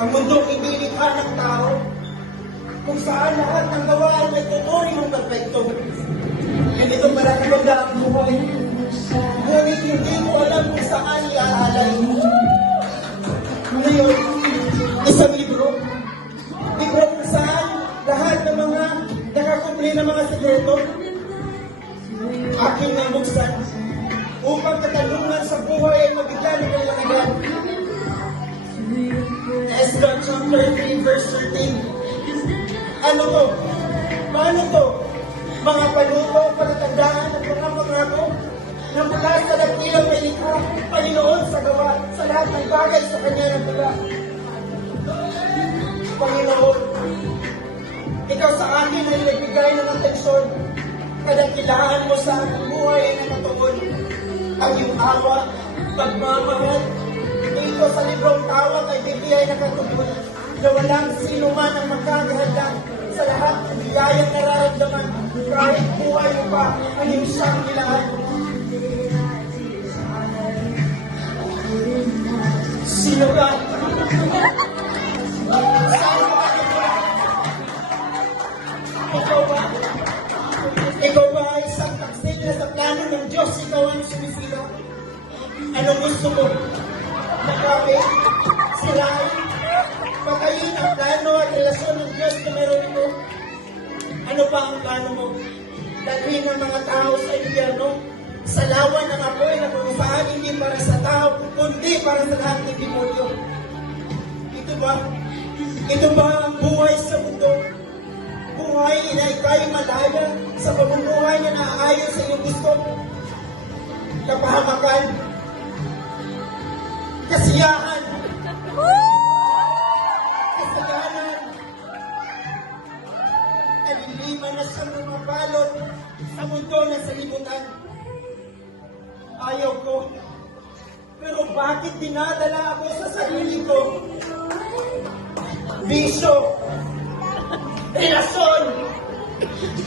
Ang mundong hindi likha ng tao, kung saan lahat ng gawain ay tuturing ng perfecto. Ganito pala maganda ang buhay. Ngunit hindi mo alam kung saan iaalay. Ngayon, isang libro kung saan lahat ng mga nakakumpli ng mga sekreto, aking nabuksan upang katanungan sa buhay ay mabigyan ng kalagayan. Ezra chapter 3 verse 13. Ano to? Paano to? Mga panuto, palatandaan at mga pangako na mula sa dakilang may likha, Panginoon sa gawa, sa lahat ng bagay sa Kanya ng tula. Panginoon, Ikaw sa akin ay nagbigay ng atensyon, kadakilaan mo sa aking buhay ay nakatuon. Ang iyong awa, pagmamahal, dito sa librong tawag ay bibiyay nakatuon, na walang sino man ang makakahadang sa lahat ng biyayang nararamdaman, kahit buhay mo pa ang iyong siyang nilaan. Sino ka? Ikaw ba ay isang taksil na sa plano ng Diyos, ikaw ang sumisila? Anong gusto mo? Nakapit? Sirain? Patayin ang plano at relasyon ng Diyos na meron ito? Ano pa ang plano mo? Dalhin ang mga tao sa impyerno? Sa lawan ng apoy na kung saan hindi para sa tao, kundi para sa lahat ng demonyo. Ito ba ang buhay sa mundo? Buhay na ikaw'y malaya sa pamumuhay na naaayon sa iyong gusto? Kapahamakan? Kasiyahan? Kasaganan? Kaliliman na siyang lumabalot sa mundo na sa libutan. Ayaw ko. Pero bakit dinadala ako sa sarili ko? Bisyo, relasyon,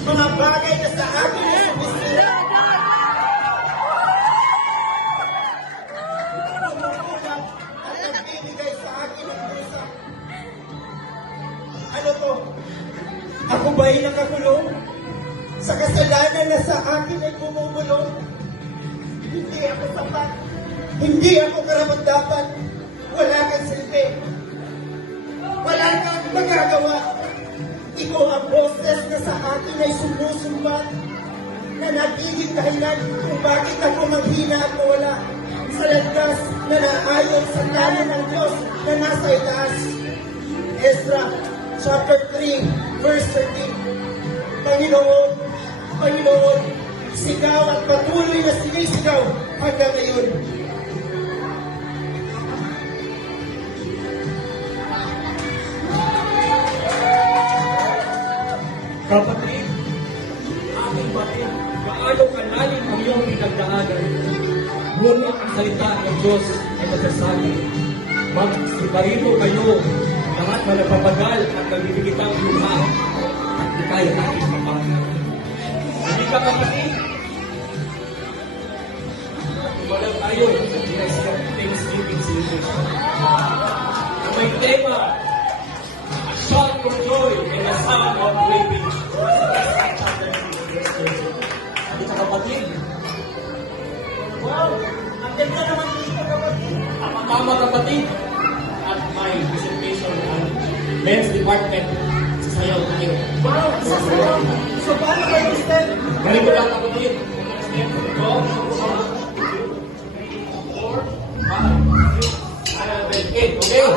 mga bagay na sa akin ay sumisira. Tumukulang at nagbibigay sa akin ng pusa. Ano to? Ako ba'y nakakulong? Sa kasalanan na sa akin ay bumubulong? Hindi ako sapat. Hindi ako karapat-dapat. Wala kang silbi. Wala kang magagawa. Ikaw ang boses na sa akin ay sumusumbat, na nagiging dahilan kung bakit ako maghina at mawala sa landas na naayon sa plano ng Diyos na nasa itaas. Ezra chapter 3 verse 13. Panginoon, Panginoon, sigaw at patuloy na sinisigaw hanggang ngayon. Kapatid, aking batid, gaano kalalim ang iyong pinagdaanan. Ngunit ang salita ng Diyos ay nagsasabi, magsibarito kayo, lahat na nagpapagal at nagbibigitang luha, at di kaya aking mapangin. Hindi ka kapatid, walang tayo sa Thanksgiving celebration. Ang may tema, a shout for joy and a sound of weeping. Hindi ka kapatid. Wow! Ang ganda naman dito, kapatid. Tama kapatid. At may presentation ang men's department sa sayaw tayo. Wow! So, paano kayo step? Ganito lang kapatid. Step, go, 4, 5, 6, 7, 8. Okay?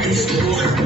Kristo.